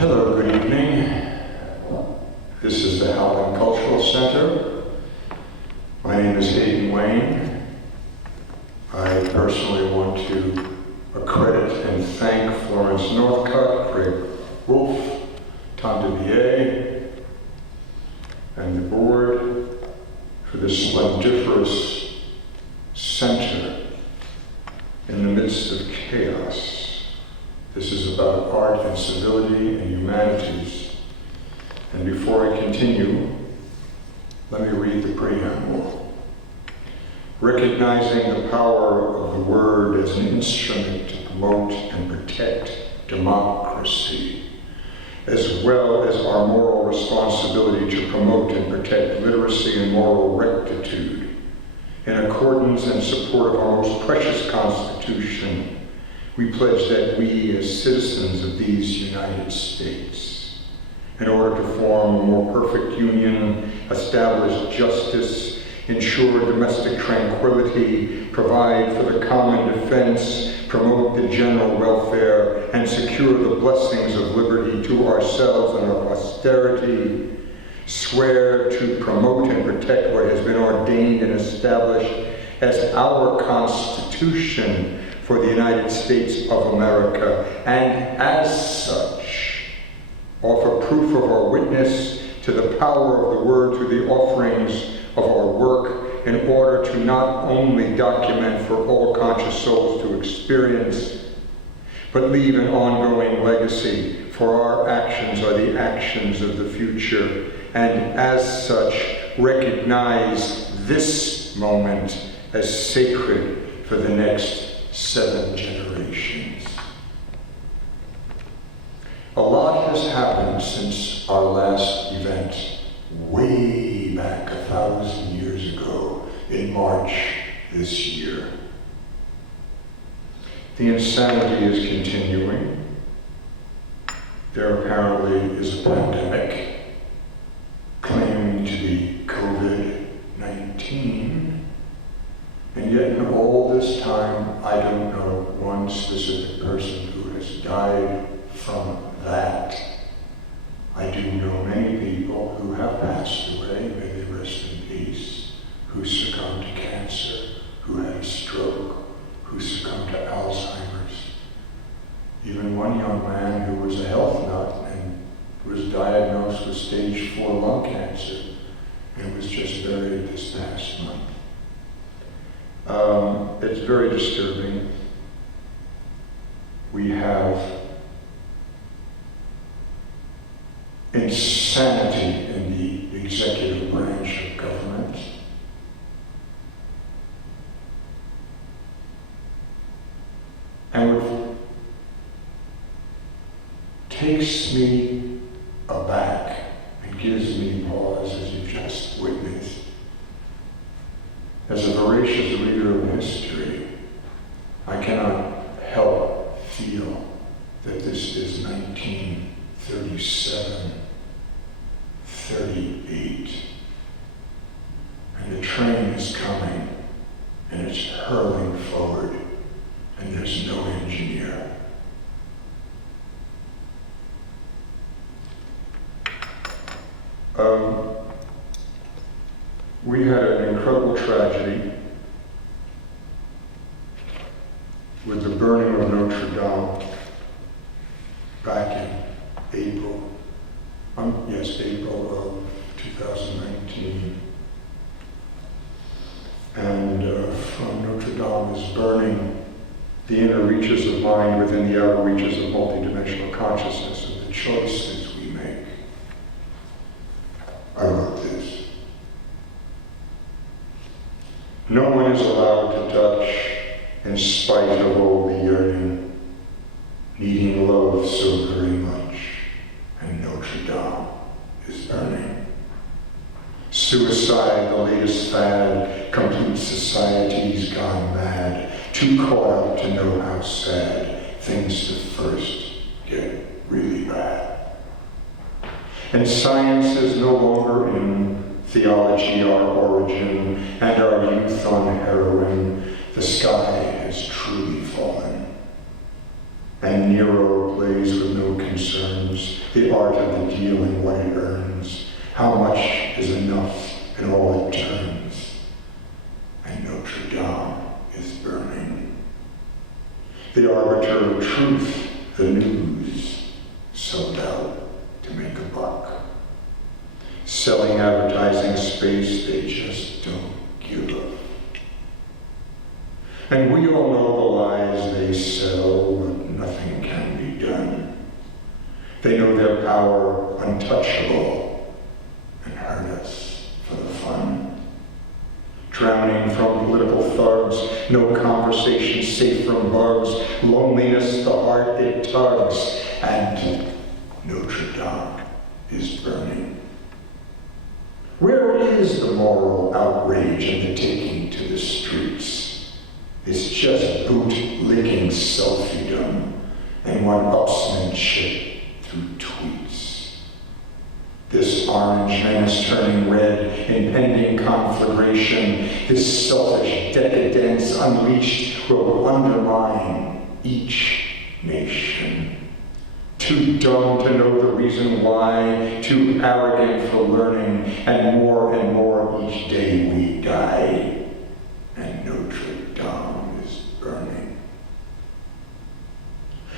Hello, good evening. This is the Howland Cultural Center. My name is Hayden Wayne. I personally want to accredit and thank Florence Northcutt, Greg Wolf, Tom DeVier, and the board for this splendiferous center in the midst of chaos. This is about art and civility and humanities. And before I continue, let me read the preamble. Recognizing the power of the word as an instrument to promote and protect democracy, as well as our moral responsibility to promote and protect literacy and moral rectitude, in accordance and support of our most precious Constitution, we pledge that we, as citizens of these United States, in order to form a more perfect union, establish justice, ensure domestic tranquility, provide for the common defense, promote the general welfare, and secure the blessings of liberty to ourselves and our posterity, swear to promote and protect what has been ordained and established as our Constitution for the United States of America, and as such, offer proof of our witness to the power of the word through the offerings of our work in order to not only document for all conscious souls to experience, but leave an ongoing legacy, for our actions are the actions of the future, and as such, recognize this moment as sacred for the next 7 generations. A lot has happened since our last event, way back 1,000 years ago in March this year. The insanity is continuing. There apparently is a pandemic claiming to be COVID-19. And yet in all this time, I don't know one specific person who has died from that. I do know many people who have passed away, may they rest in peace, who succumbed to cancer, who had a stroke, who succumbed to Alzheimer's. Even one young man who was a health nut and was diagnosed with stage 4 lung cancer and was just buried this past month. It's very disturbing. We have insanity in the executive branch of government. And what takes me aback and gives me pause, as you just witnessed, as a voracious reader of history, I cannot help feel that this is 1937, 38, and the train is coming, and it's hurling forward, and there's no engineer. We had an incredible tragedy with the burning of Notre Dame back in April of 2019. And from Notre Dame is burning the inner reaches of mind within the outer reaches of multidimensional consciousness and the choices we make. I wrote this. No one is allowed to touch, in spite of all the yearning, needing love so very much, and Notre Dame is burning. Suicide, the latest fad, complete society's gone mad, too caught up to know how sad things to first get really bad. And science is no longer in theology, our origin, and our youth on heroin. The sky has truly fallen. And Nero plays with no concerns, the art of the deal and what it earns. How much is enough in all it turns? And Notre Dame is burning. The arbiter of truth, the news, sold out to make a buck. Selling advertising space, they just don't give up. And we all know the lies they sell, but nothing can be done. They know their power untouchable and hurt us for the fun. Drowning from political thugs, no conversation safe from bugs, loneliness, the heart it tugs, and Notre Dame is burning. Where is the moral outrage and the taking to the streets? It's just boot-licking selfiedom and one-upsmanship through tweets. This orange menace turning red, impending conflagration, this selfish decadence unleashed will undermine each nation. Too dumb to know the reason why, too arrogant for learning, and more each day we die. And Notre Dame is burning.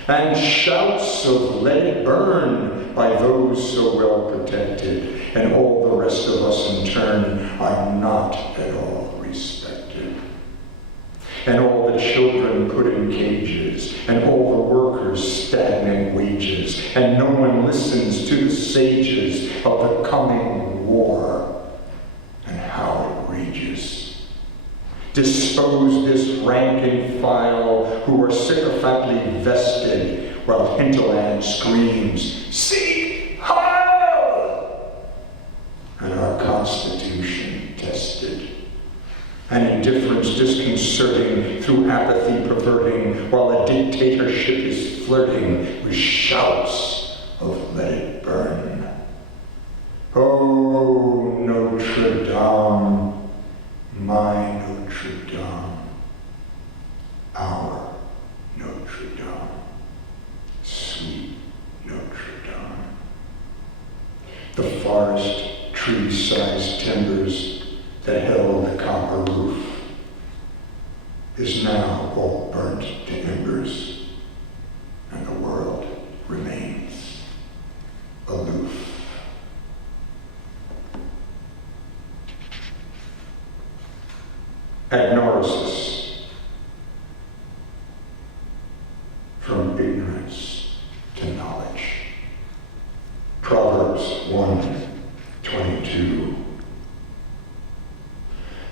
And shouts of "let it burn" by those so well protected, and all the rest of us in turn are not at all respected. And all the children put in cages, and all the workers stagnant wages, and no one listens to the sages of the coming war and how it rages. Dispose this rank and file who are sycophantly vested, while hinterland screams, "Seek Heil!" And our Constitution tested. And indifference disconcerting, through apathy perverting, while a dictatorship is flirting with shouts of "let it burn." Oh, Notre Dame, my Notre Dame, our Notre Dame, sweet Notre Dame. The forest, tree-sized timbers that held the copper roof is now all burnt to embers, and the world remains aloof. Agnosis, from ignorance to knowledge. Proverbs 1:22.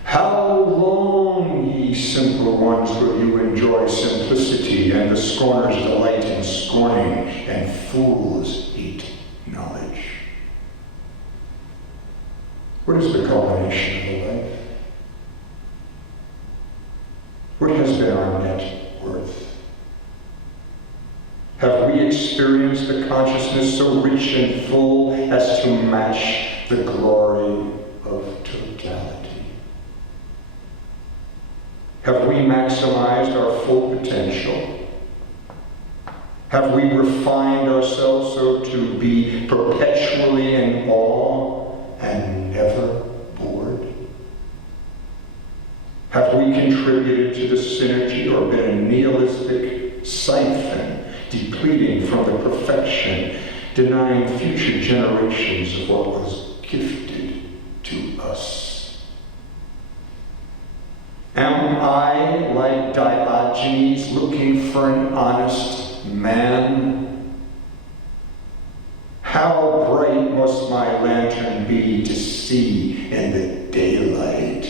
How long, ye simple ones, will you enjoy simplicity, and the scorners delight in scorning, and fools hate knowledge? What is the culmination of the life? What has been our net worth? Have we experienced the consciousness so rich and full as to match the glory of totality? Have we maximized our full potential? Have we refined ourselves so to be perpetually in awe and never bored? Have we contributed to the synergy or been a nihilistic siphon, depleting from the perfection, denying future generations of what was gifted to us? Am I, like Diogenes, looking for an honest man? How bright must my lantern be to see in the daylight?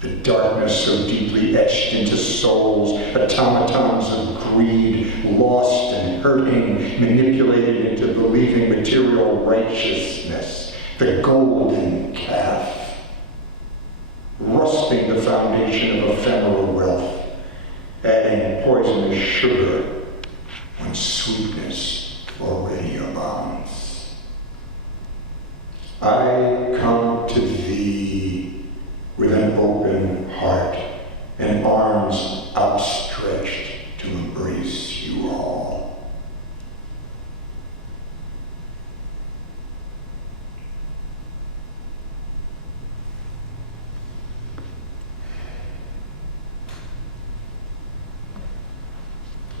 The darkness so deeply etched into souls, automatons of greed, lost and hurting, manipulated into believing material righteousness, the golden calf, rusting the foundation of ephemeral wealth, adding poisonous sugar when sweetness already abounds. I come to thee with an open heart and arms outstretched to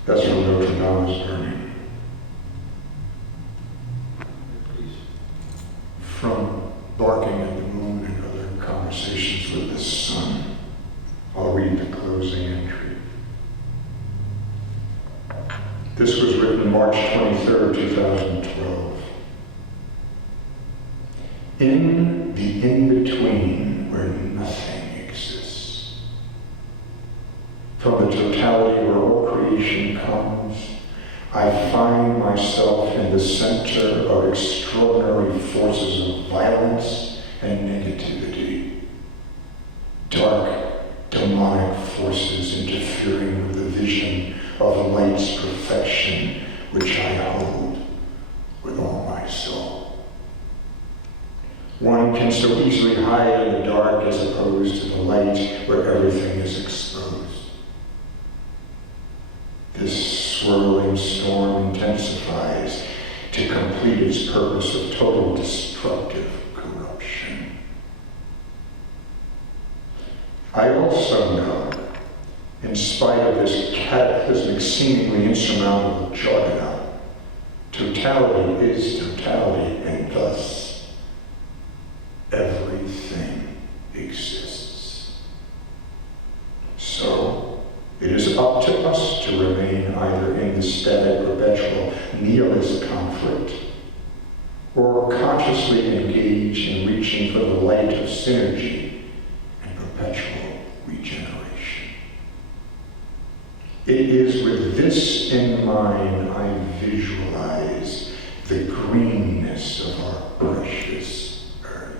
That's where Notre Dame is burning. From barking at the moon and other conversations with the sun, I'll read the closing entry. This was written March 23rd, 2012. In the in-between where nothing exists, from the totality where all creation comes, I find myself in the center of extraordinary forces of violence and negativity. Dark, demonic forces interfering with the vision of light's perfection, which I hold with all my soul. One can so easily hide in the dark as opposed to the light where everything is exposed. This swirling storm intensifies to complete its purpose of total destructive corruption. I also know, in spite of this cataclysmic, seemingly insurmountable juggernaut, totality is totality, and thus everything exists. So, it is up to us to remain either in the static, perpetual nihilist conflict, or consciously engage in reaching for the light of synergy and perpetual regeneration. It is with this in mind I visualize the greenness of our precious earth,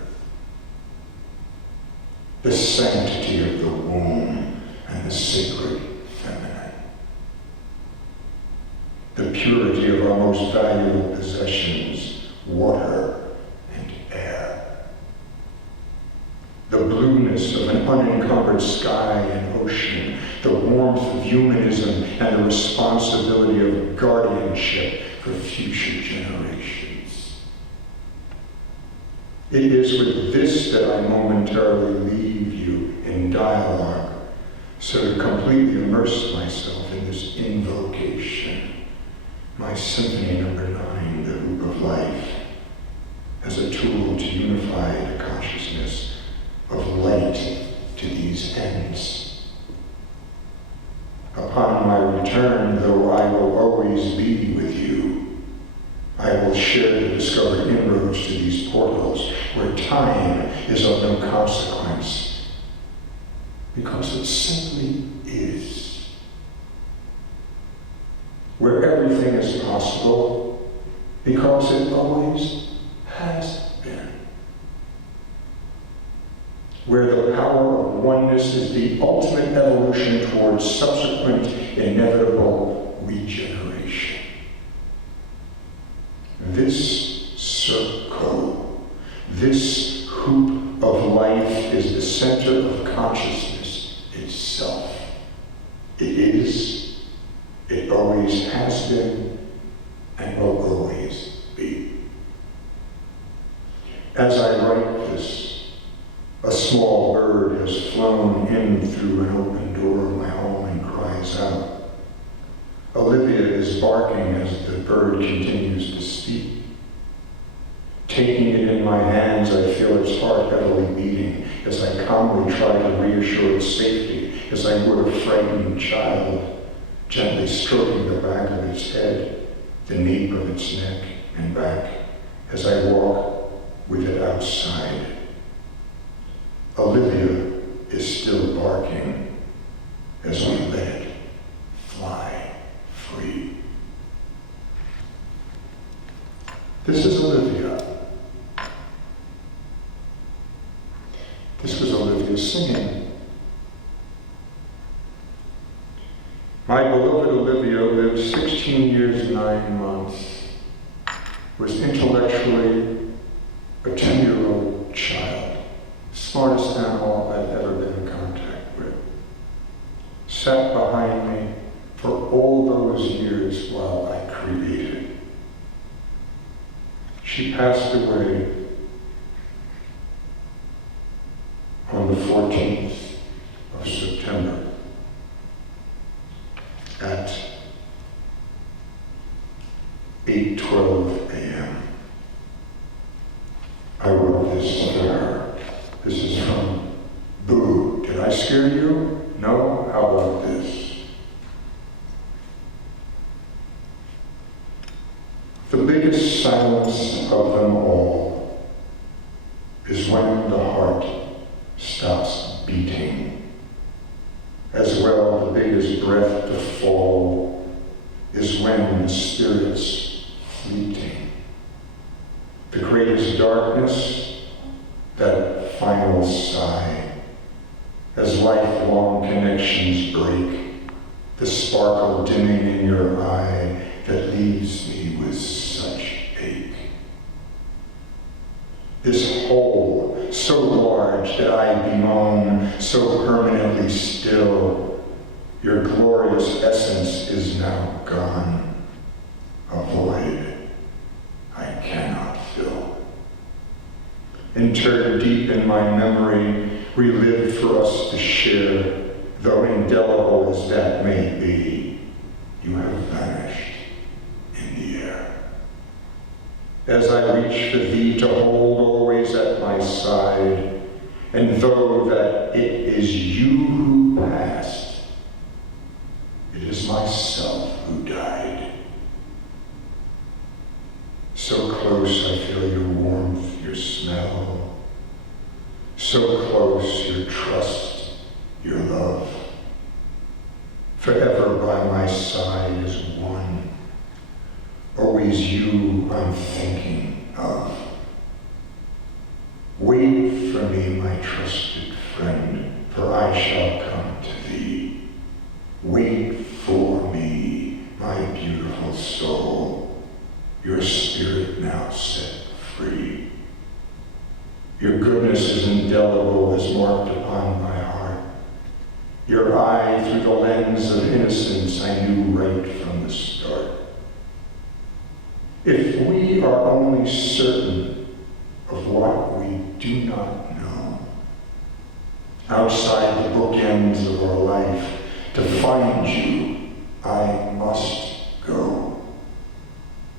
the sanctity of the womb and the sacred feminine, the purity of our most valuable possessions, water and air, the blueness of an unencumbered sky and ocean, the warmth of humanism and the responsibility of guardianship for future generations. It is with this that I momentarily leave you in dialogue, so to completely immerse myself in this invocation, my Symphony Number 9, the Hoop of Life, as a tool to unify the consciousness of light to these ends. Upon my return, though I will always be with you, I will share the discovered inroads to these portals where time is of no consequence, because it simply is. Where everything is possible, because it always has been. Where the power of oneness is the ultimate evolution towards subsequent inevitable regeneration. This circle, this hoop of life is the center of consciousness itself. It is, it always has been, and will always be. As I write this, a small bird has flown in through an open door of my home and cries out. Olivia is barking as the bird continues to speak. Taking it in my hands, I feel its heart heavily beating as I calmly try to reassure its safety as I would a frightened child, gently stroking the back of its head, the nape of its neck and back as I walk with it outside. Olivia is still barking as we let it fly free. This is Olivia. This was Olivia singing. My beloved Olivia lived 16 years and 9 months, was intellectually a 2-year-old child, smartest animal I've ever been in contact with. Sat behind me for all those years while I created. She passed away on the 14th of September at 12 a.m. I wrote this to her. This is from Boo. Did I scare you? No? How about this? The biggest silence of them all is when the heart stops beating. As well, the biggest breath to fall is when the spirit's fleeting. The greatest darkness, that final sigh, as lifelong connections break, the sparkle dimming in your eye that leaves me with such ache. This hole, so large that I bemoan, so permanently still, your glorious essence is now gone, a void I cannot fill. Interred deep in my memory, relived for us to share, though indelible as that may be, you have vanished in the air. As I reach for thee to hold always at my side, and though that it is you who passed, it is myself who died. So close I feel your warmth, your smell, so close your trust, your love, forever by my side as one. Always you I'm thinking of. Wait for me, my trusted friend, for I shall come to thee. Wait for me, my beautiful soul, your spirit now set free. Your goodness is indelible as marked upon my heart. Your eye through the lens of innocence I knew right from the start. If we are only certain of what we do not know, outside the bookends of our life, to find you, I must go.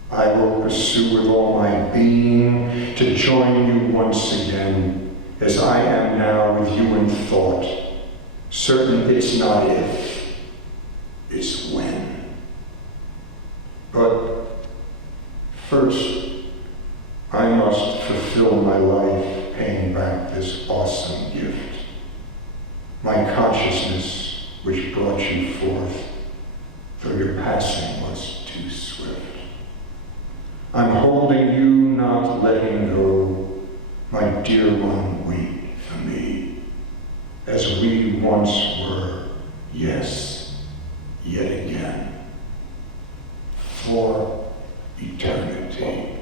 I will pursue with all my being to join you once again, as I am now with you in thought, certain it's not if, it's when. But first, I must fulfill my life paying back this awesome gift. My consciousness which brought you forth, though your passing was too swift. I'm holding you, not letting go. My dear one, wait for me, as we once were, yes, yet again, for eternity.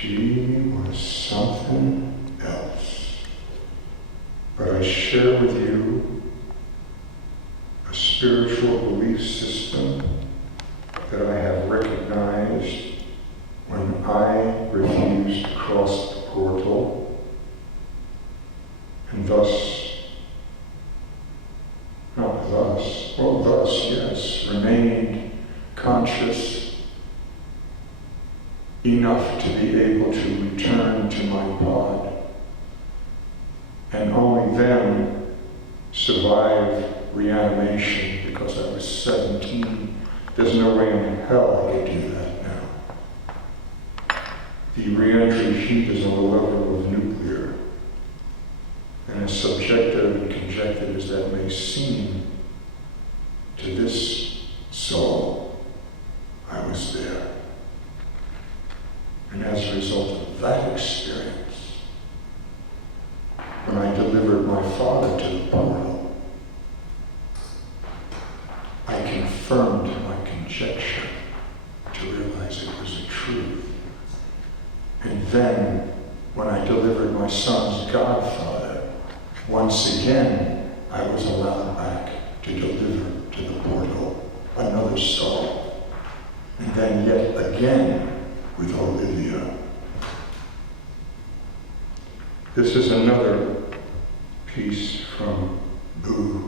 She was something else, but I share with you a spiritual belief system that I have recognized when I refused to cross the portal, and thus, remained conscious enough to be able to return to my pod, and only then survive reanimation because I was 17. There's no way in hell I could do that now. The reentry heat is on the level of nuclear, and as subjective and conjective as that may seem to this soul, I was there. And as a result of that experience, when I delivered my father to the portal, I confirmed my conjecture to realize it was a truth. And then, when I delivered my son's godfather, once again, I was allowed back to deliver to the portal another soul. And then yet again, with Olivia. This is another piece from Boo.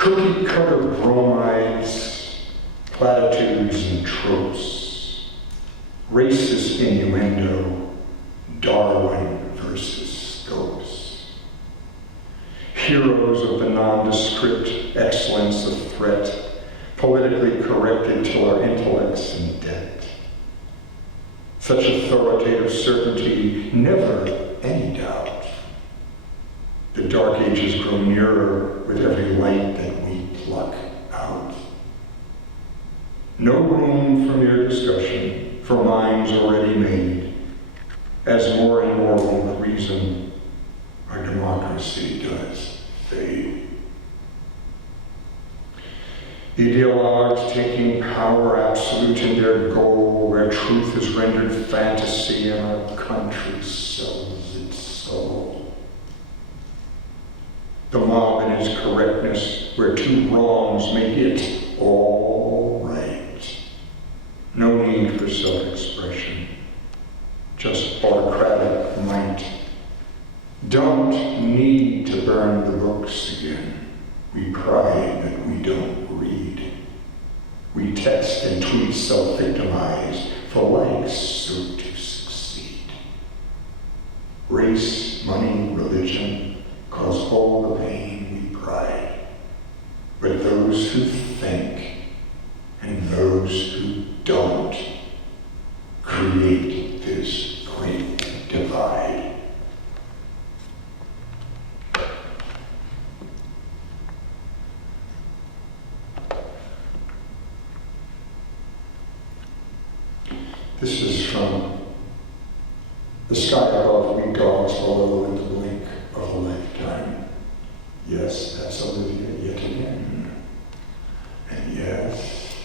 cookie-cutter bromides, platitudes and tropes, racist innuendo, Darwin versus Scopes, heroes of the nondescript excellence of threat, politically corrected till our intellect's in debt. Such authoritative certainty, never any doubt. The dark ages grow nearer with every light that we pluck out. No room for mere discussion, for minds already made, as more and more with reason our democracy does fade. Ideologues taking power absolute in their goal, where truth is rendered fantasy and our country sells its soul. The mob in its correctness, where two wrongs make it all right. No need for self-expression, just autocratic might. Don't need to burn the books again. We pride that we don't read. We text and tweet self-victimized for likes so to succeed. Race, money, religion cause all the pain we pride. But those who think and those who don't create this great divide. This is from The Sky Above, We Dogs Below in the Blink of a Lifetime. Yes, that's Olivia yet again. And yes,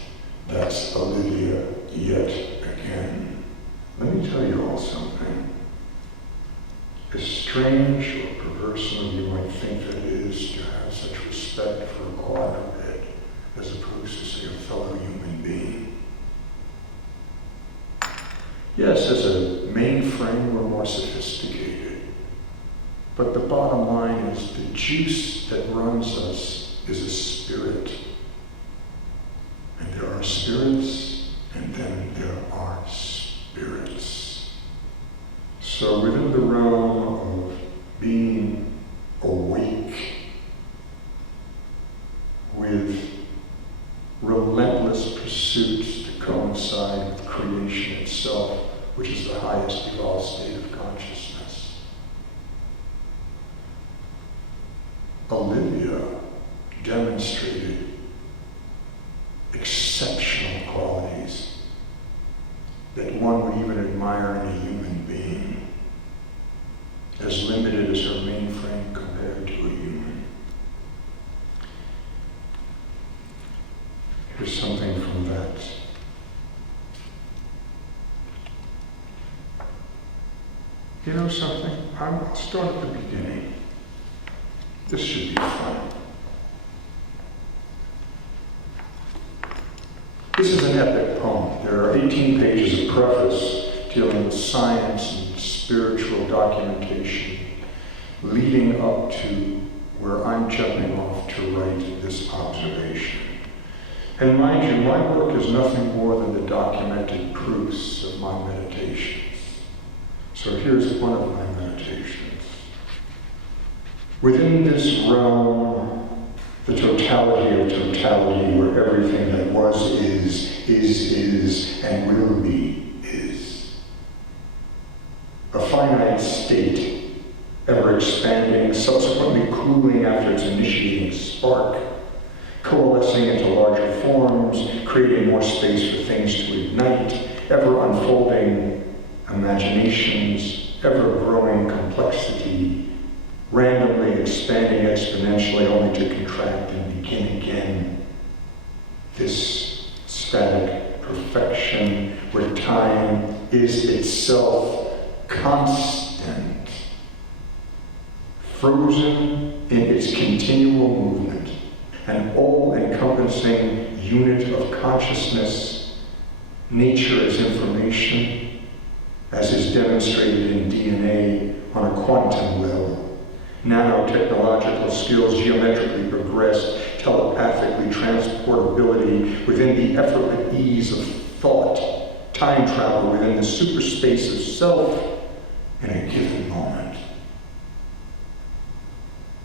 that's Olivia yet again. Let me tell you all something. As strange or perverse some of you might think that it is to have such respect for a quadruped as opposed to, say, a fellow human being. Yes, as a mainframe, we're more sophisticated. But the bottom line is the juice that runs us is a spirit. And there are spirits, and then there are spirits. So within the realm of being awake with relentless pursuits to coincide with creation itself, which is the highest evolved state of consciousness. Olivia demonstrated exceptional qualities that one would even admire in a human being, as limited as her mainframe compared to a human. Here's something from that. You know something? I'll start at the beginning. This should be fun. This is an epic poem. There are 18 pages of preface dealing with science and spiritual documentation, leading up to where I'm jumping off to write this observation. And mind you, my work is nothing more than the documented proofs of my meditations. So here's one of my meditations. Within this realm, the totality of totality, where everything that was is, and will be is. A finite state, ever expanding, subsequently cooling after its initiating spark, coalescing into larger forms, creating more space for things to ignite, ever unfolding imaginations, ever-growing complexity, randomly expanding exponentially only to contract and begin again. This static perfection where time is itself constant, frozen in its continual movement, an all-encompassing unit of consciousness, nature as information, as is demonstrated in DNA on a quantum level. Nanotechnological skills geometrically progressed, telepathically transportability within the effortless ease of thought, time travel within the superspace of self in a given moment.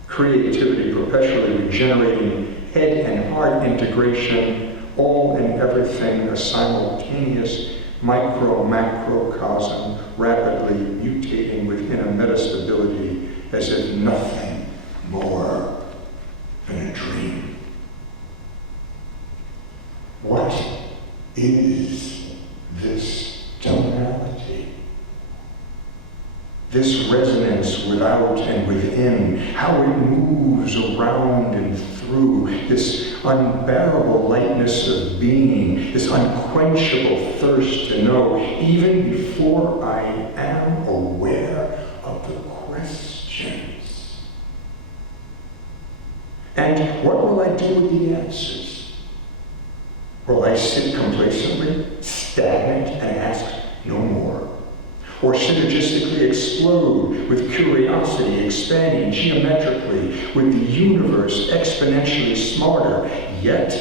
Creativity perpetually regenerating head and heart integration, all and everything, a simultaneous micro-macrocosm rapidly mutating within a metastability as if nothing more than a dream. What is this tonality? This resonance without and within, how it moves around and through, this unbearable lightness of being, this unquenchable thirst to know, even before I am aware of the questions. And what will I do with the answers? Will I sit complacently, stagnant, and ask no more? Or synergistically explode with curiosity, expanding geometrically with the universe exponentially smarter, yet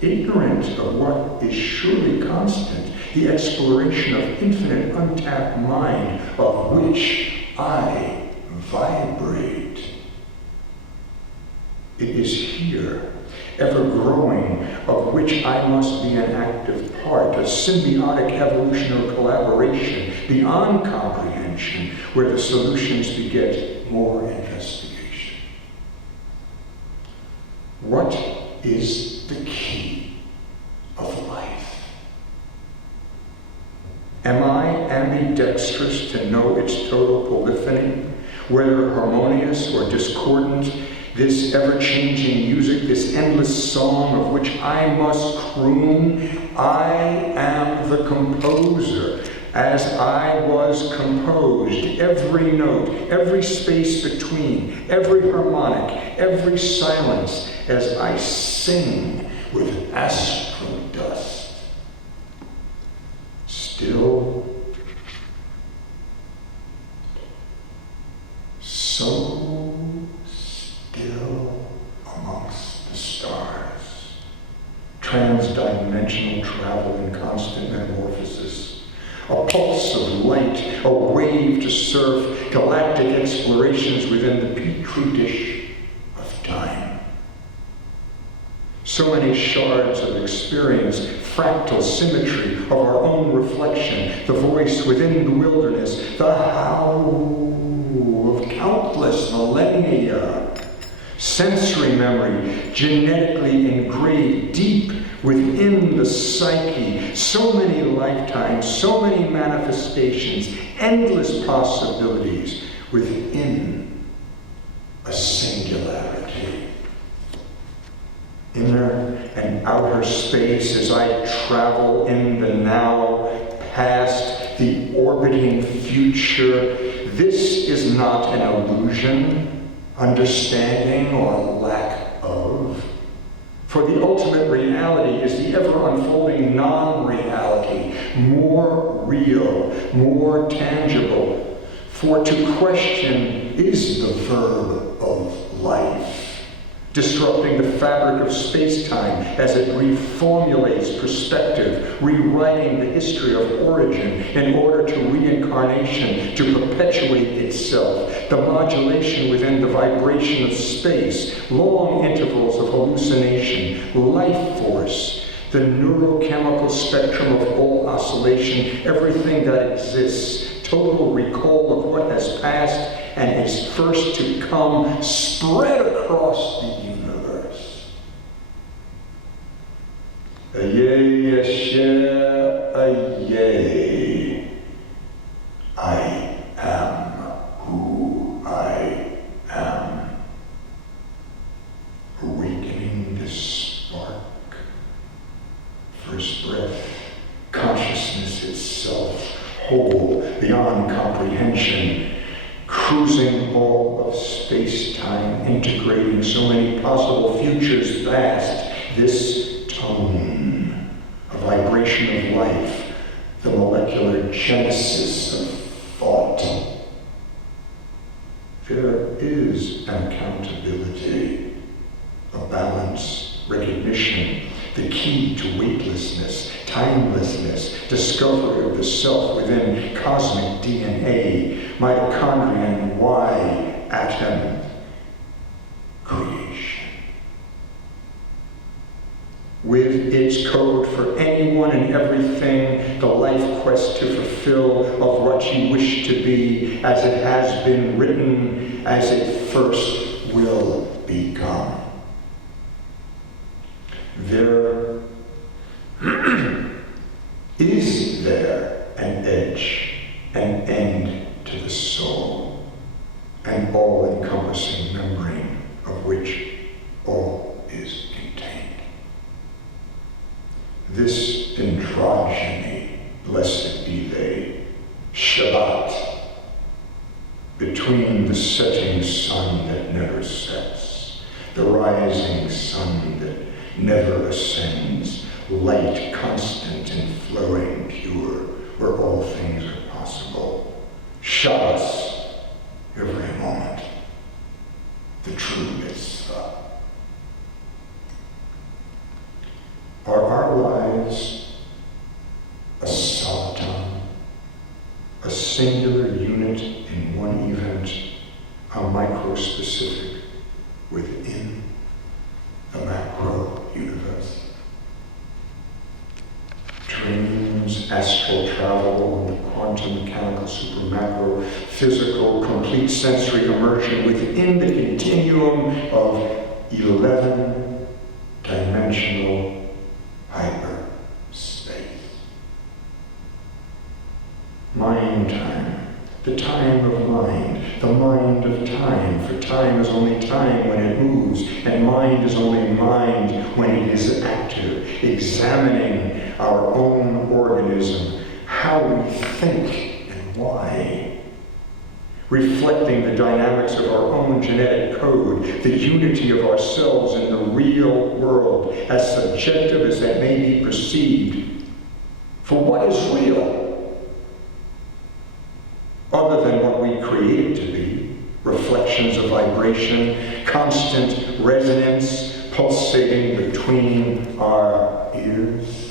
ignorant of what is surely constant, the exploration of infinite untapped mind of which I vibrate. It is here, ever growing, of which I must be an active part, a symbiotic evolutionary collaboration beyond comprehension, where the solutions beget more investigation. What is the key of life? Am I ambidextrous to know its total polyphony, whether harmonious or discordant? This ever-changing music, this endless song of which I must croon, I am the composer, as I was composed, every note, every space between, every harmonic, every silence, as I sing with astral dust. Still, so still amongst the stars, trans-dimensional travel in constant metamorphosis, a pulse of light, a wave to surf, galactic explorations within the petri dish of time. So many shards of experience, fractal symmetry of our own reflection, the voice within the wilderness, the howl of countless millennia, sensory memory genetically engraved deep within the psyche, so many lifetimes, so many manifestations, endless possibilities within a singularity. Inner and outer space as I travel in the now, past the orbiting future. This is not an illusion, understanding, or lack of. For the ultimate reality is the ever-unfolding non-reality, more real, more tangible. For to question is the verb of life, disrupting the fabric of space-time as it reformulates perspective, rewriting the history of origin in order to reincarnation, to perpetuate itself, the modulation within the vibration of space, long intervals of hallucination, life force, the neurochemical spectrum of all oscillation, everything that exists, total recall of what has passed and is first to come, spread across the universe. Ayay, asher, ayay. I am who I am. Awakening this spark. First breath, consciousness itself, whole, beyond comprehension, cruising all of space-time, integrating so many possible futures vast, this tone, a vibration of life, the molecular genesis of thought. There is an accountability, a balance, recognition, the key to weightlessness, timelessness, discovery of the self within cosmic DNA, mitochondrion Y atom, creation. With its code for anyone and everything, the life quest to fulfill of what you wish to be, as it has been written, as it first will become. There is there an edge, an end to the soul, an all-encompassing membrane of which all is contained. This androgyny, blessed be they, Shabbat, between the setting sun that never sets, the rising sun that never ascends, light constant and flowing pure, where all things are possible. Shabbos, every moment, the true mitzvah. Are our lives a sabaton, a singular unit in one event, a micro-specific within the macro universe? Dreams, astral travel, and the quantum mechanical super-macro, physical, complete sensory immersion within the continuum of 11-dimensional hyperspace. Mind time, the time of mind, the mind of time, for time is only time when it moves, and mind is only mind when it is active, examining our own organism, how we think and why, reflecting the dynamics of our own genetic code, the unity of ourselves in the real world, as subjective as that may be perceived. For what is real? Other than what we create it to be, reflections of vibration, constant resonance pulsating between our ears.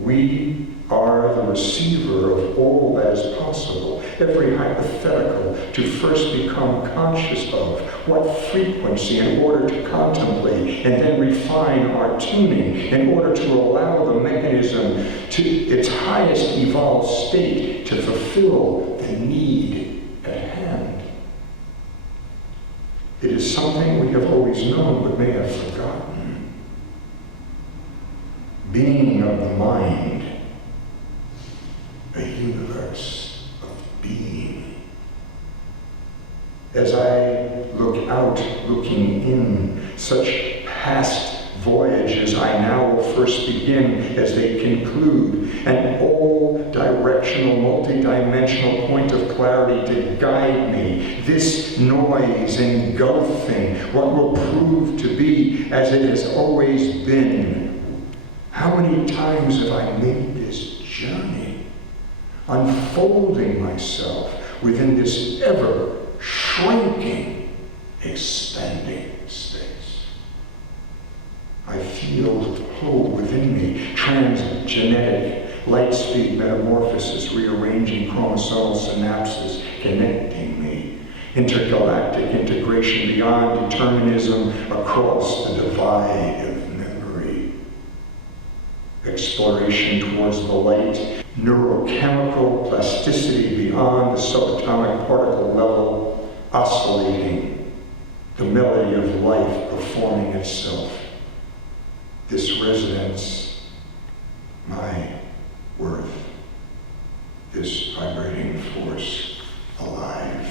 We are the receiver of all that is possible, every hypothetical, to first become conscious of what frequency in order to contemplate and then refine our tuning in order to allow the mechanism to its highest evolved state to fulfill the need at hand. It is something we have always known but may have forgotten. Being of the mind, a universe of being. As I look out, looking in, such past voyages I now will first begin as they conclude, an all-directional, multi-dimensional point of clarity to guide me, this noise engulfing what will prove to be as it has always been. How many times have I made this journey, unfolding myself within this ever-shrinking, expanding space? I feel the pull within me, transgenetic, light-speed metamorphosis, rearranging chromosomal synapses, connecting me, intergalactic integration beyond determinism across the divide of memory, exploration towards the light, neurochemical plasticity beyond the subatomic particle level, oscillating, the melody of life performing itself. This resonance, my worth, this vibrating force, alive.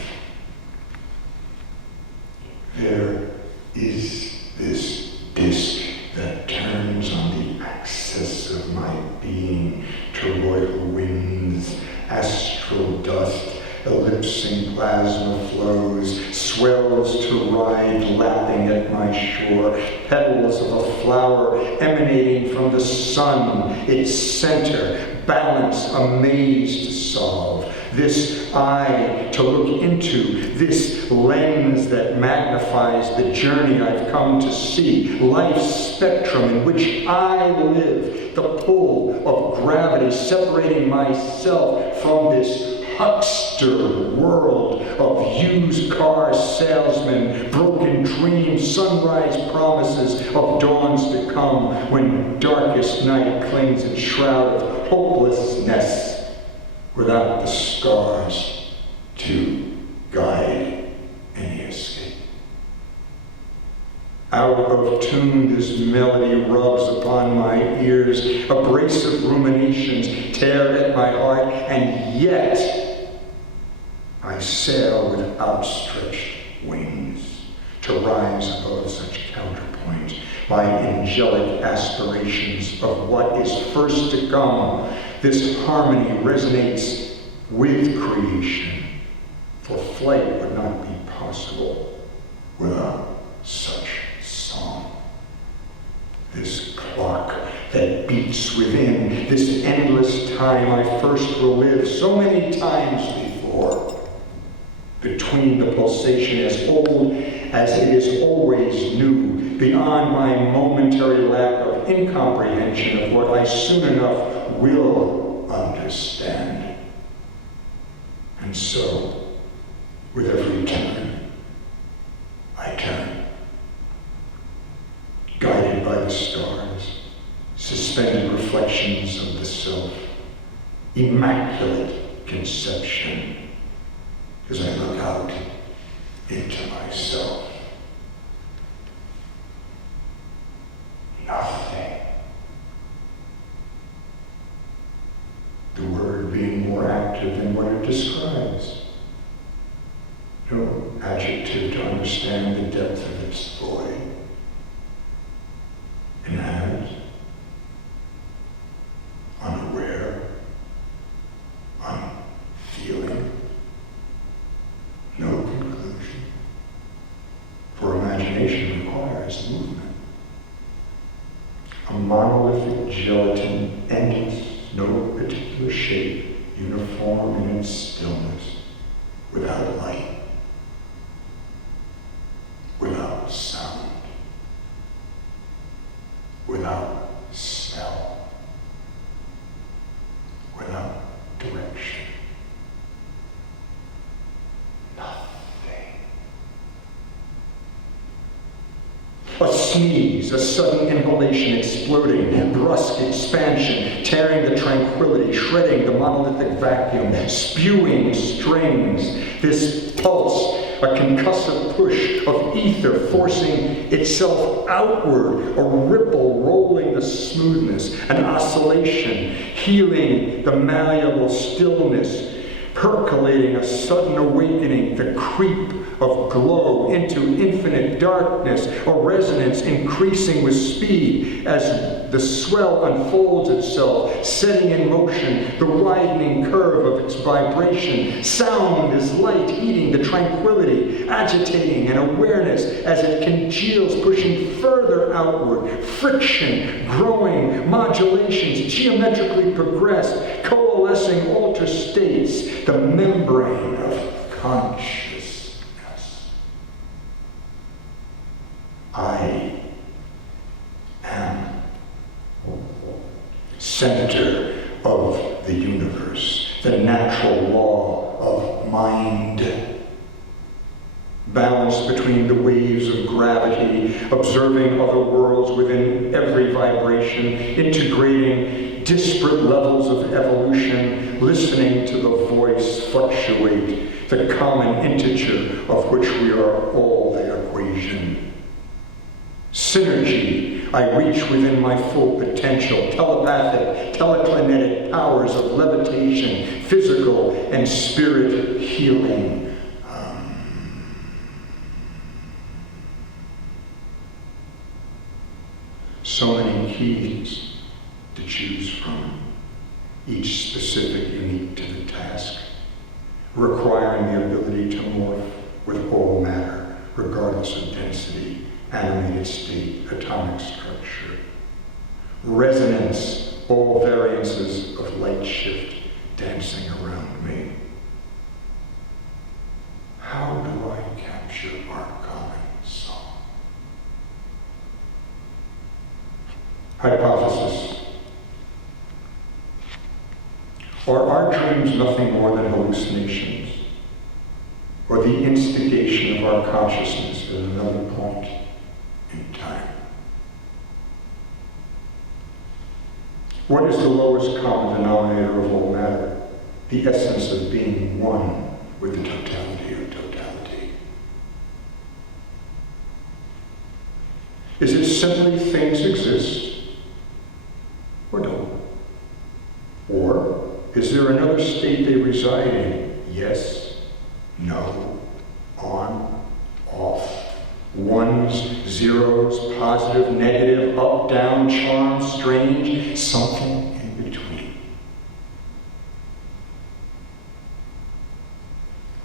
There is this disk that turns on the axis of my being, toroidal winds, astral dust, ellipsing plasma flows, swells to ride, lapping at my shore, petals of a flower emanating from the sun, its center, balance a maze to solve, this eye to look into, this lens that magnifies the journey I've come to see, life's spectrum in which I live, the pull of gravity separating myself from this huckster world of used car salesmen, broken dreams, sunrise promises of dawns to come when darkest night clings its shroud of hopelessness without the stars to guide any escape. Out of tune this melody rubs upon my ears, abrasive ruminations tear at my heart, and yet I sail with outstretched wings to rise above such counterpoint. My angelic aspirations of what is first to come, this harmony resonates with creation, for flight would not be possible without such song. This clock that beats within, this endless time I first will live so many times before, between the pulsation as old as it is always new, beyond my momentary lack of incomprehension of what I soon enough will understand. And so, with every turn, I turn, guided by the stars, suspended reflections of the self, immaculate conception, as I look out into myself. Nothing. The word being more active than what it describes. No adjective to understand the depth of its void. Inanimate, unaware, unfeeling. No conclusion, for imagination requires movement. A monolithic gelatin, endless, no particular shape, uniform in its stillness, without light, without sound, without smell, without direction. A sneeze, a sudden inhalation exploding, brusque expansion, tearing the tranquility, shredding the monolithic vacuum, spewing strings, this pulse, a concussive push of ether forcing itself outward, a ripple rolling the smoothness, an oscillation, healing the malleable stillness, percolating a sudden awakening, the creep of glow into infinite darkness, a resonance increasing with speed as the swell unfolds itself, setting in motion the widening curve of its vibration. Sound is light heating the tranquility, agitating an awareness as it congeals, pushing further outward. Friction, growing, modulations, geometrically progressed, coalescing alter states, the membrane of consciousness. I am center of the universe, the natural law of mind. Balance between the waves of gravity, observing other worlds within every vibration, integrating disparate levels of evolution, listening to the voice fluctuate, the common integer of which we are all the equation. Synergy, I reach within my full potential, telepathic, telekinetic powers of levitation, physical and spirit healing. So many keys to choose from, each specific, unique to the task, requiring the ability to morph with all matter, regardless of density, animated state, atomic structure. Resonance all variances of light shift dancing around me. How do I capture our common song? Hypothesis. Are our dreams nothing more than hallucinations, or the instigation of our consciousness at another point in time? What is the lowest common denominator of all matter? The essence of being one with the totality of totality. Is it simply things exist or don't? Or is there another state they reside in? Yes, no, on, off, ones, zeros, positive, negative, up, down, charm, strange, something in between.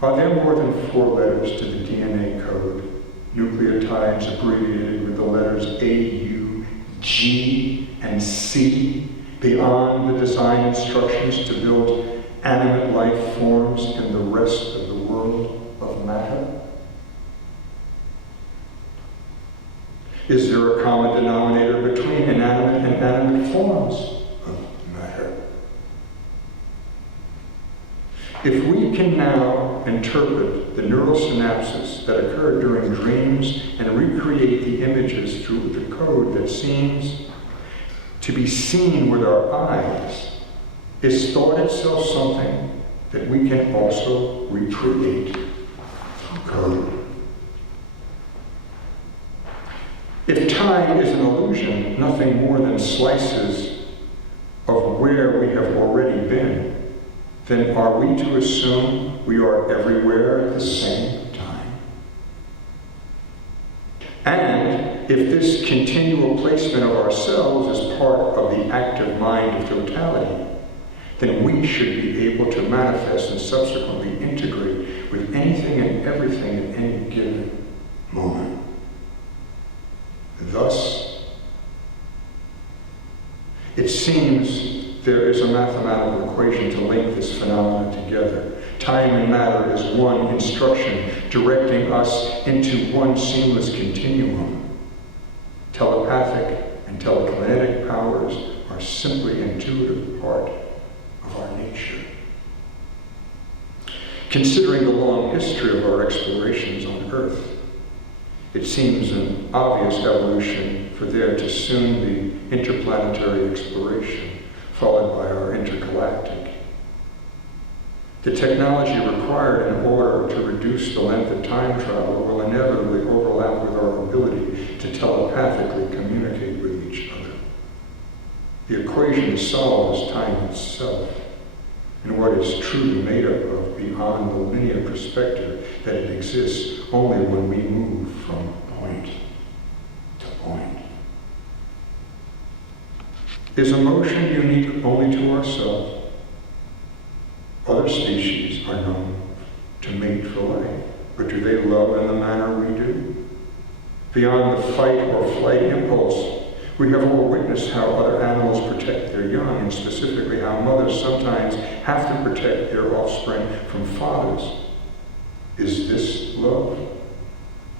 Are there more than 4 letters to the DNA code, nucleotides abbreviated with the letters A, U, G, and C, beyond the design instructions to build animate life forms in the rest of the world of matter? Is there a common denominator between inanimate and animate forms of matter? If we can now interpret the neural synapses that occur during dreams and recreate the images through the code that seems to be seen with our eyes, is thought itself something that we can also recreate through code? If time is an illusion, nothing more than slices of where we have already been, then are we to assume we are everywhere at the same time? And if this continual placement of ourselves is part of the active mind of totality, then we should be able to manifest and subsequently integrate with anything and everything at any given moment. Thus, it seems there is a mathematical equation to link this phenomenon together. Time and matter is one instruction directing us into one seamless continuum. Telepathic and telekinetic powers are simply intuitive part of our nature. Considering the long history of our explorations on Earth, it seems an obvious evolution for there to soon be interplanetary exploration, followed by our intergalactic. The technology required in order to reduce the length of time travel will inevitably overlap with our ability to telepathically communicate with each other. The equation to solve is time itself, and what is truly made up of beyond the linear perspective that it exists only when we move from point to point. Is emotion unique only to ourselves? Other species are known to mate for life, but do they love in the manner we do? Beyond the fight or flight impulse, we have all witnessed how other animals protect their young, and specifically how mothers sometimes have to protect their offspring from fathers. Is this love?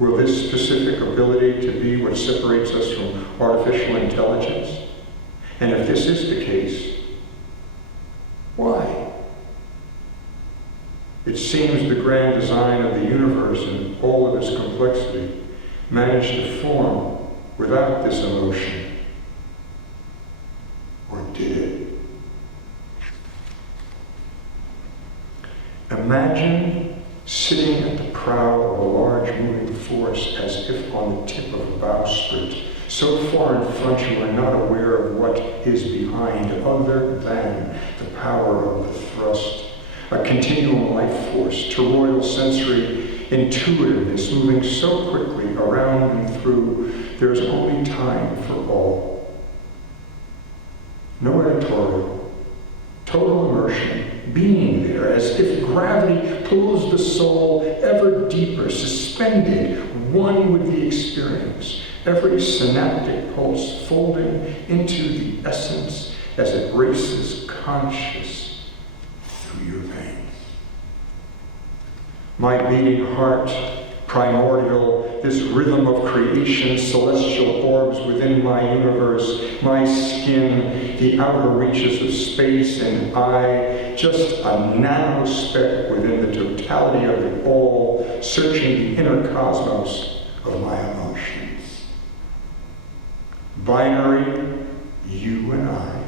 Will this specific ability to be what separates us from artificial intelligence? And if this is the case, why? It seems the grand design of the universe in all of its complexity managed to form without this emotion. Or did it? Imagine sitting at the prow of a large moving force as if on the tip of a bowsprit, so far in front you are not aware of what is behind other than the power of the thrust. A continual life force, toroidal sensory intuitiveness moving so quickly around and through, there is only time for all. No editorial, total immersion, being there as if gravity pulls the soul ever deeper, suspended, one with the experience, every synaptic pulse folding into the essence as it races conscious through your veins. My beating heart, primordial, this rhythm of creation, celestial orbs within my universe, my skin, the outer reaches of space, and I, just a nanospeck within the totality of it all, searching the inner cosmos of my emotions. Binary, you and I,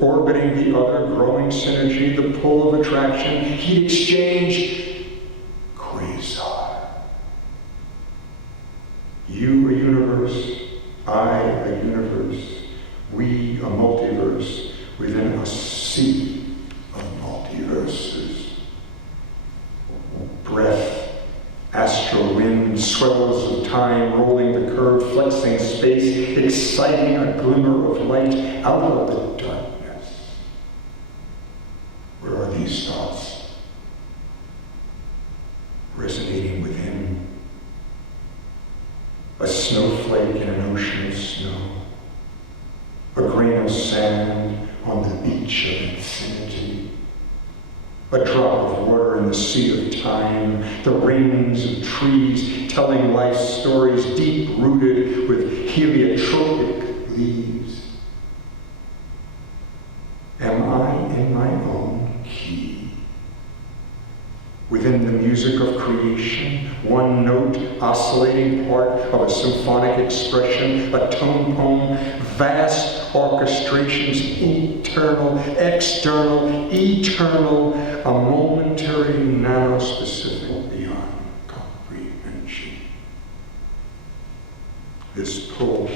orbiting the other, growing synergy, the pull of attraction, heat exchange, quasar. You a universe, I a universe, we a multiverse within a sea of multiverses. Breath, astral wind, swells of time, rolling the curve, flexing space, exciting a glimmer of light out of the darkness. Where are these thoughts? Resonating within. A snowflake in an ocean of snow. A grain of sand on the beach of infinity. A drop of water in the sea of time. The rings of trees telling life stories deep-rooted with heliotropic leaves. Am I in my own key? Within the music of creation, one note oscillating part of a symphonic expression, a tone poem, vast orchestrations, internal, external, eternal, a momentary, nanospecific beyond comprehension. This pull,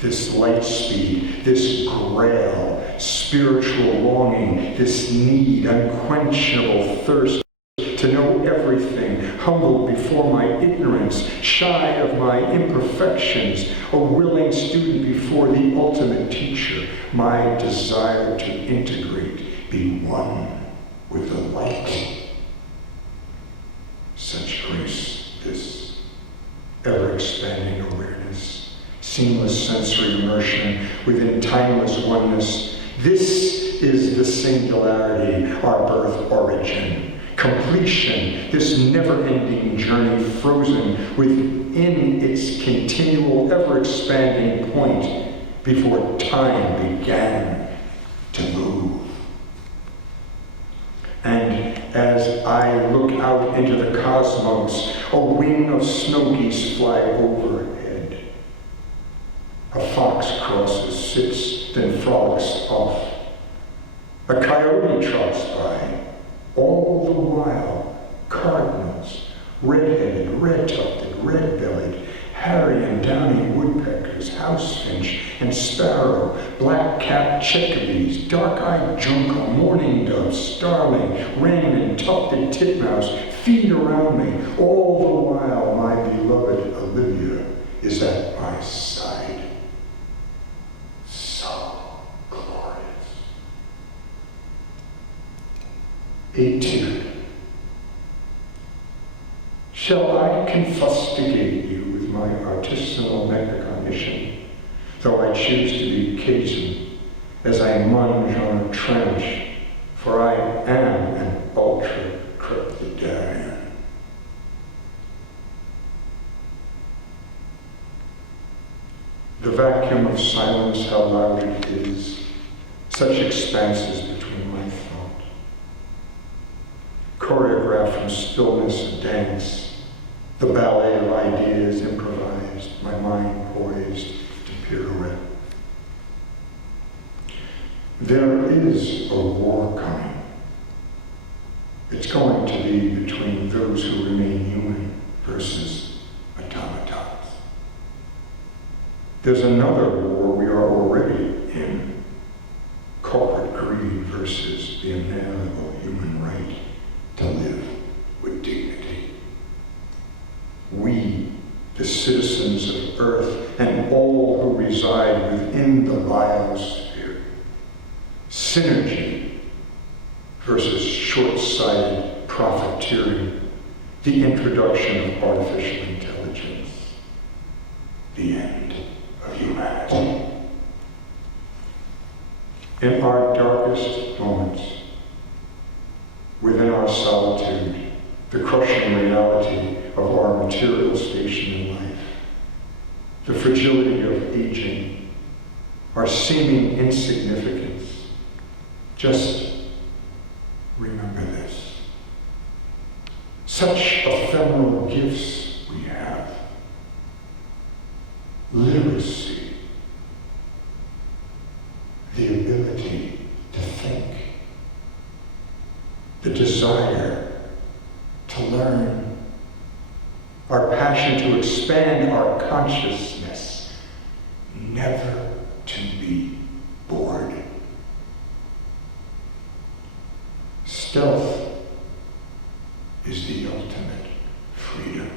this light speed, this grail, spiritual longing, this need, unquenchable thirst, to know everything, humbled before my ignorance, shy of my imperfections, a willing student before the ultimate teacher, my desire to integrate, be one with the light. Such grace, this ever-expanding awareness, seamless sensory immersion within timeless oneness. This is the singularity, our birth origin. Completion, this never-ending journey frozen within its continual, ever-expanding point before time began to move. And as I look out into the cosmos, a wing of snow geese fly overhead. A fox crosses, sits, then frolics off. A coyote trots by. All the while, cardinals, red-headed, red-tufted, red-bellied, hairy and downy woodpeckers, house finch and sparrow, black-capped chickadees, dark-eyed junco, mourning doves, starling, wren and tufted titmouse feed around me. All the while, my beloved Olivia is at my side. So glorious. 18. Shall I confustigate you with my artisanal metacognition, though I choose to be Cajun, as I munge on a trench, for I am an ultra-cryptidarian. The vacuum of silence, how loud it is, such expanses between my thoughts. Choreographed from stillness of dance, the ballet of ideas improvised, my mind poised to pirouette. There is a war coming. It's going to be between those who remain human versus automatons. There's another war we are already in, corporate greed versus the inalienable human right to live with dignity. We, the citizens of Earth, and all who reside within the biosphere. Synergy versus short-sighted profiteering. The introduction of artificial intelligence. The end of humanity. In our darkest moments, within our solitude, the crushing reality of our material station in life, the fragility of aging, our seeming insignificance, just remember this. Such ephemeral gifts we have. Literacy, the ability to think, the desire to learn, our passion to expand our consciousness, never to be bored. Stealth is the ultimate freedom.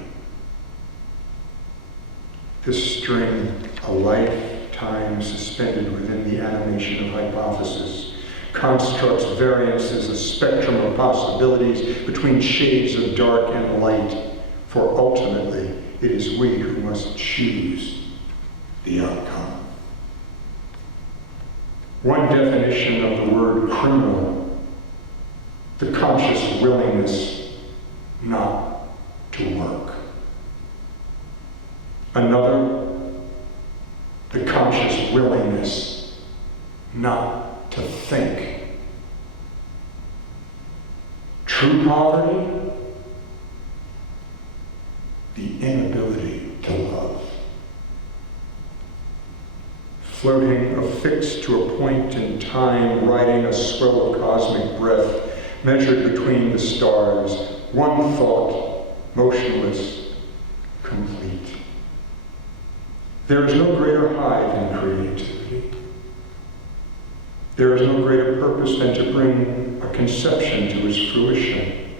This string, a lifetime suspended within the animation of hypothesis, constructs variances, a spectrum of possibilities between shades of dark and light, for ultimately it is we who must choose the outcome. One definition of the word criminal: the conscious willingness not to work. Another, the conscious willingness not to think. True poverty, the inability to love. Floating affixed to a point in time, riding a swell of cosmic breath, measured between the stars, one thought, motionless, complete. There is no greater high than creativity. There is no greater purpose than to bring a conception to its fruition.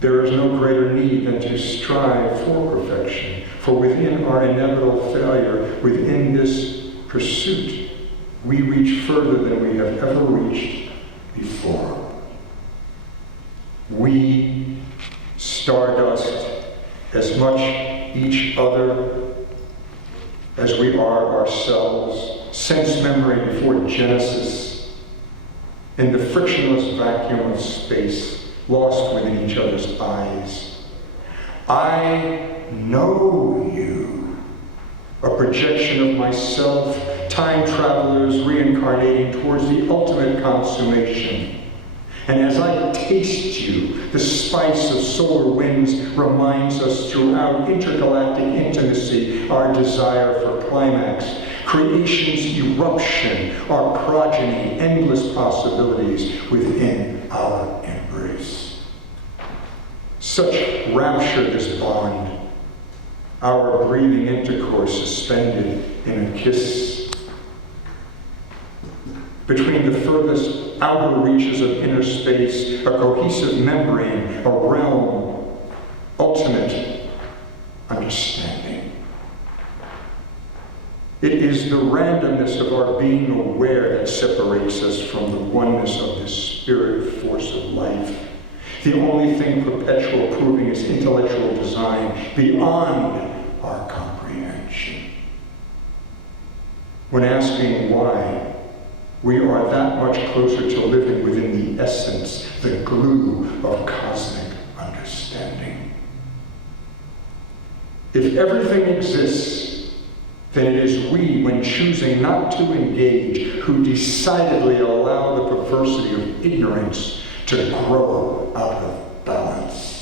There is no greater need than to strive for perfection, for within our inevitable failure, within this pursuit, we reach further than we have ever reached before. We, stardust, as much each other as we are ourselves, sense memory before Genesis, in the frictionless vacuum of space, lost within each other's eyes. I know you, a projection of myself, time travelers reincarnating towards the ultimate consummation. And as I taste you, the spice of solar winds reminds us throughout intergalactic intimacy our desire for climax, creation's eruption, our progeny, endless possibilities within our embrace. Such rapture this bond, our breathing intercourse suspended in a kiss. Between the furthest outer reaches of inner space, a cohesive membrane, a realm, ultimate understanding. It is the randomness of our being aware that separates us from the oneness of this spirit force of life. The only thing perpetual proving its intellectual design beyond our comprehension. When asking why, we are that much closer to living within the essence, the glue of cosmic understanding. If everything exists, then it is we, when choosing not to engage, who decidedly allow the perversity of ignorance to grow out of balance.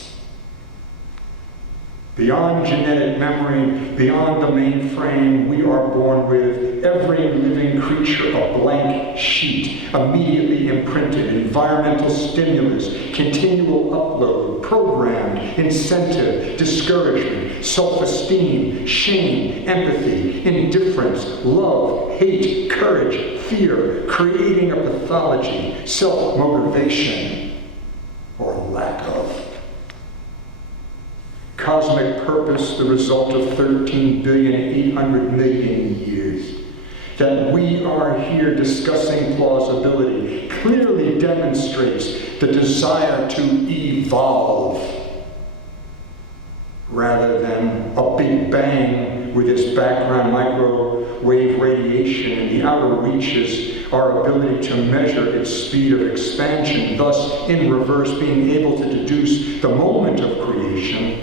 Beyond genetic memory, beyond the mainframe, we are born with every living creature a blank sheet, immediately imprinted, environmental stimulus, continual upload, programmed, incentive, discouragement, self-esteem, shame, empathy, indifference, love, hate, courage, fear, creating a pathology, self-motivation, or lack of. Cosmic purpose, the result of 13,800,000,000 years. That we are here discussing plausibility clearly demonstrates the desire to evolve rather than a big bang with its background microwave radiation and the outer reaches, our ability to measure its speed of expansion, thus in reverse being able to deduce the moment of creation,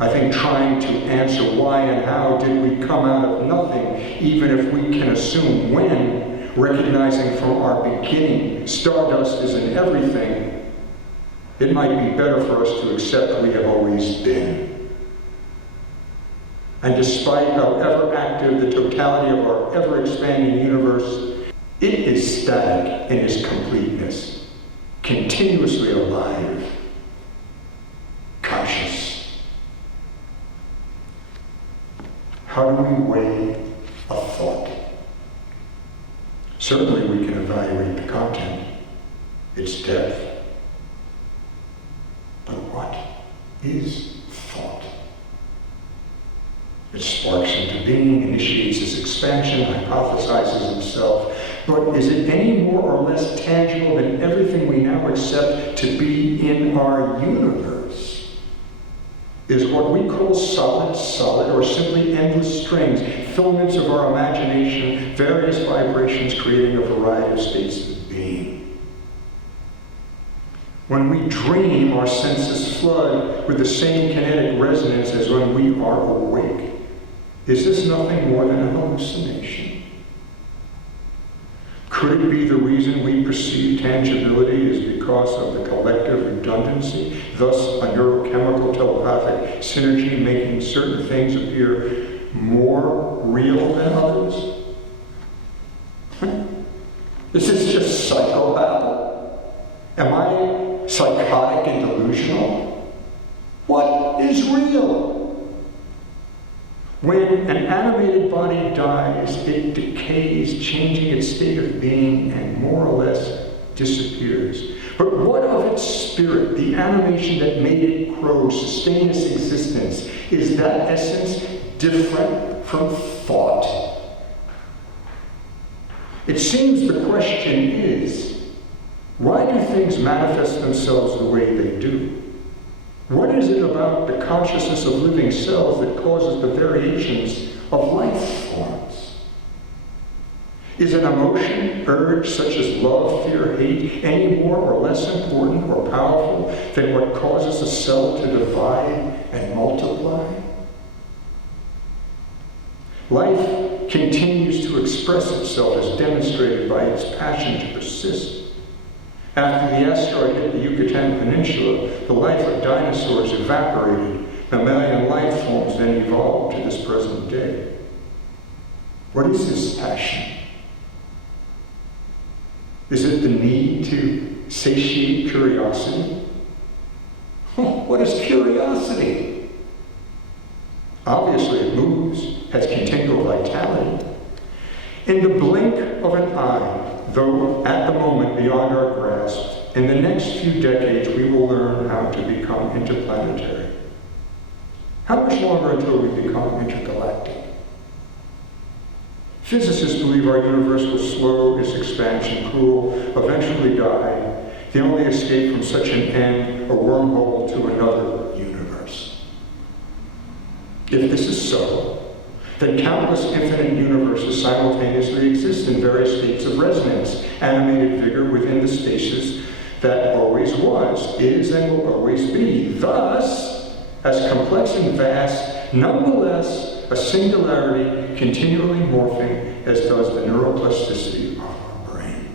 I think trying to answer why and how did we come out of nothing, even if we can assume when, recognizing from our beginning stardust is in everything, it might be better for us to accept we have always been. And despite however active the totality of our ever-expanding universe, it is static in its completeness, continuously alive, conscious. How do we weigh a thought? Certainly we can evaluate the content, its depth. But what is thought? It sparks into being, initiates its expansion, hypothesizes itself. But is it any more or less tangible than everything we now accept to be in our universe? Is what we call solid, or simply endless strings, filaments of our imagination, various vibrations creating a variety of states of being? When we dream, our senses flood with the same kinetic resonance as when we are awake. Is this nothing more than a hallucination? Could it be the reason we perceive tangibility is because of the collective redundancy, thus a neurochemical telepathic synergy making certain things appear more real than others? Is this just psychobabble? Am I psychotic and delusional? What is real? When an animated body dies, it decays, changing its state of being, and more or less disappears. But what of its spirit, the animation that made it grow, sustain its existence? Is that essence different from thought? It seems the question is, why do things manifest themselves the way they do? What is it about the consciousness of living cells that causes the variations of life forms? Is an emotion, urge such as love, fear, hate, any more or less important or powerful than what causes a cell to divide and multiply? Life continues to express itself as demonstrated by its passion to persist. After the asteroid hit the Yucatan Peninsula, the life of dinosaurs evaporated. Mammalian life forms then evolved to this present day. What is this passion? Is it the need to satiate curiosity? What is curiosity? Obviously it moves, has continual vitality. In the blink of an eye, though at the moment beyond our grasp, in the next few decades we will learn how to become interplanetary. How much longer until we become intergalactic? Physicists believe our universe will slow its expansion, cool, eventually die, the only escape from such an end, a wormhole to another universe. If this is so, then countless infinite universes simultaneously exist in various states of resonance, animated vigor within the stasis that always was, is, and will always be. Thus, as complex and vast, nonetheless, a singularity continually morphing as does the neuroplasticity of our brain.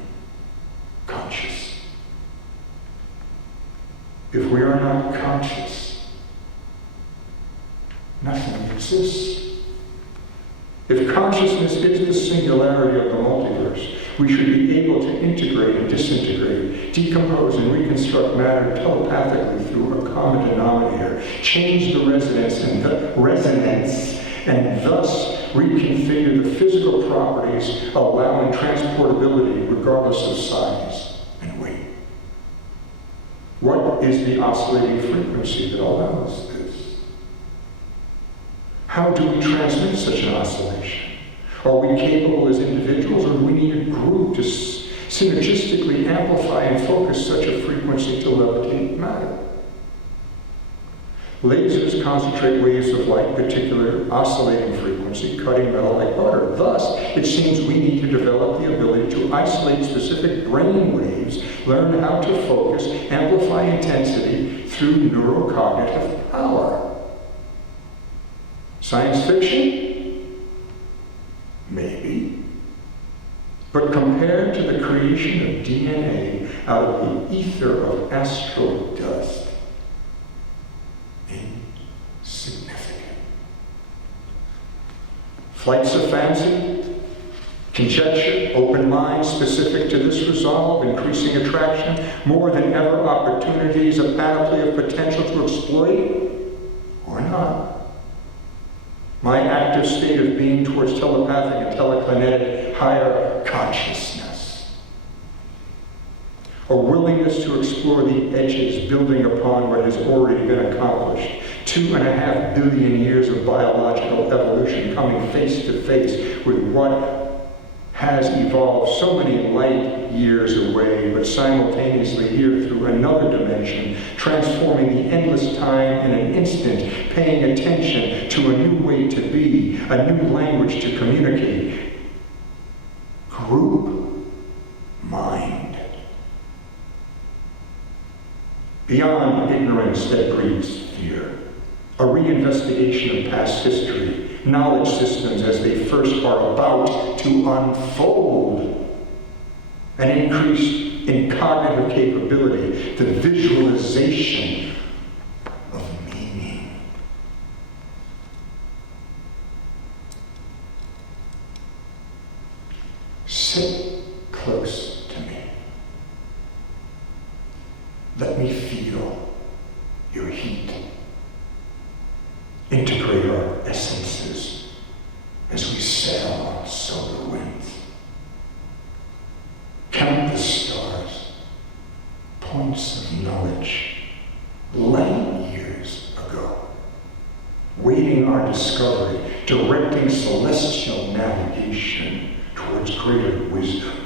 Conscious. If we are not conscious, nothing exists. If consciousness is the singularity of the multiverse, we should be able to integrate and disintegrate, decompose and reconstruct matter telepathically through a common denominator, change the resonance and thus reconfigure the physical properties, allowing transportability regardless of size and weight. What is the oscillating frequency that allows this? How do we transmit such an oscillation? Are we capable as individuals, or do we need a group to synergistically amplify and focus such a frequency to levitate matter? Lasers concentrate waves of light, particular oscillating frequency, cutting metal like butter. Thus, it seems we need to develop the ability to isolate specific brain waves, learn how to focus, amplify intensity through neurocognitive power. Science fiction? Maybe. But compared to the creation of DNA out of the ether of astral dust, insignificant. Flights of fancy, conjecture, open mind specific to this resolve, increasing attraction, more than ever opportunities, a panoply of potential to exploit, or not. My active state of being towards telepathic and telekinetic higher consciousness. A willingness to explore the edges, building upon what has already been accomplished. 2.5 billion years of biological evolution coming face to face with what has evolved so many light years away, but simultaneously here through another dimension, transforming the endless time in an instant, paying attention to a new way to be, a new language to communicate. Group mind. Beyond ignorance that breeds fear. A reinvestigation of past history, knowledge systems as they first are about to unfold. An increase in cognitive capability, the visualization of meaning. Sit close to me. Let me feel your heat. Integrate our essences as we sail on solar winds. Count the stars, points of knowledge, light years ago, waiting our discovery, directing celestial navigation towards greater wisdom.